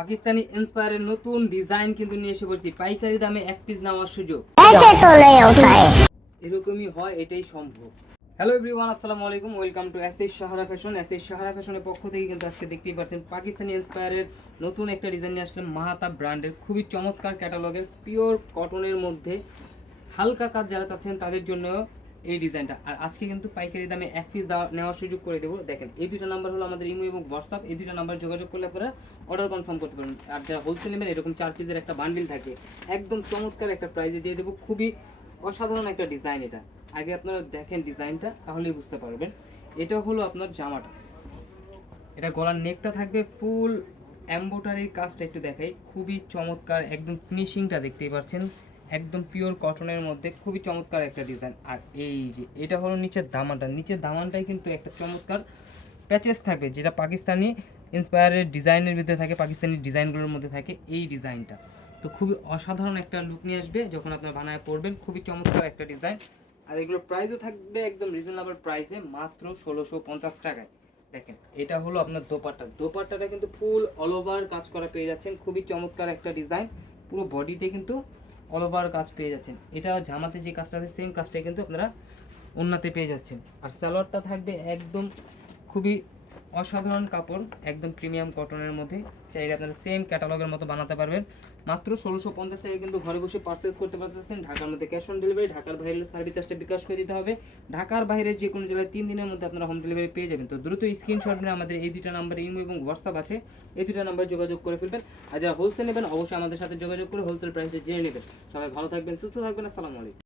পাকিস্তানি ইন্সপায়ারের নতুন ডিজাইন কিন্তু নিয়ে এসে পড়ছি, পাইকারি দামে এক পিস নেওয়ার সুযোগ। এরকমই হয়, এটাই সম্ভব। হ্যালো এভরিওয়ান, আসসালামু আলাইকুম, welcome to SS Sahara fashion. SS Sahara ফ্যাশনের পক্ষ থেকে কিন্তু আজকে দেখতেই পাচ্ছেন পাকিস্তানি ইন্সপায়ারের নতুন একটা ডিজাইন নিয়ে আসলাম। মাহাতাব ব্র্যান্ডের খুবই চমৎকার ক্যাটালগের পিওর কটনের মধ্যে হালকা কাজ যারা চাচ্ছেন তাদের জন্য এই ডিজাইনটা। আর আজকে কিন্তু পাইকারি দামে এক পিস নেওয়ার সুযোগ করে দেবো। দেখেন, এই দুইটা নাম্বার হলো আমাদের ইমো এবং হোয়াটসঅ্যাপ। এই দুইটা নাম্বার যোগাযোগ করলে আপনারা অর্ডার কনফার্ম করতে পারেন। আর যারা হোলসেল নেবেন, এরকম 4 পিসের একটা বান্ডিল থাকে, একদম চমৎকার একটা প্রাইজে দিয়ে দেবো। খুবই অসাধারণ একটা ডিজাইন এটা। আগে আপনারা দেখেন ডিজাইনটা, তাহলেই বুঝতে পারবেন। এটা হলো আপনার জামাটা, এটা গলার নেকটা থাকবে ফুল এমব্রয়ডারির কাজটা একটু দেখাই, খুবই চমৎকার, একদম ফিনিশিংটা দেখতেই পাচ্ছেন, একদম পিওর কটনের মধ্যে খুবই চমৎকার একটা ডিজাইন। আর এই যে এটা হলো নিচের দামানটা, নিচের দামানটাই কিন্তু একটা চমৎকার প্যাচেস থাকবে, যেটা পাকিস্তানি ইন্সপায়ারের ডিজাইনের ভিতরে থাকে, পাকিস্তানি ডিজাইনগুলোর মধ্যে থাকে এই ডিজাইনটা। তো খুবই অসাধারণ একটা লুক নিয়ে আসবে যখন আপনার বানায় পড়বেন, খুবই চমৎকার একটা ডিজাইন। আর এগুলোর প্রাইসও থাকবে একদম রিজনেবল প্রাইসে, মাত্র 1650 টাকায়। দেখেন, এটা হলো আপনার দোপাট্টা। দোপাট্টাটা কিন্তু ফুল অল ওভার কাজ করা পেয়ে যাচ্ছেন, খুবই চমৎকার একটা ডিজাইন। পুরো বডিতে কিন্তু অল ওভার কাজ পেয়ে যাচ্ছেন। এটা জামাতে যে কাজটা আছে সেম কাজটাই কিন্তু আপনারা ওন্নাতে পেয়ে যাচ্ছেন। আর সালোয়ারটা থাকবে একদম খুবই অসাধারণ কাপড়, একদম প্রিমিয়াম কটনের মধ্যে। চাইলে আপনারা সেম ক্যাটালগের মতো বানাতে পারবেন। মাত্র 1650 টাকায় কিন্তু ঘরে বসে পারচেস করতে পারতেছেন। ঢাকার মধ্যে ক্যাশ অন ডেলিভারি, ঢাকার বাইরে সার্ভিস চার্জটা বিকাশ করে দিতে হবে। ঢাকার বাইরে যে কোনো জেলায় 3 দিনের মধ্যে আপনারা হোম ডেলিভারি পেয়ে যাবেন। তো দ্রুত স্ক্রিনশট নিয়ে আমাদের এই দুটো নাম্বারে ইমো এবং হোয়াটসঅ্যাপ আছে, এই দুটো নাম্বারে যোগাযোগ করে ফেলবেন। আর যারা হোলসেল নেবেন, অবশ্যই আমাদের সাথে যোগাযোগ করে হোলসেল প্রাইসে জেনে নেবেন। সবাই ভালো থাকবেন, সুস্থ থাকবেন, আসসালামু আলাইকুম।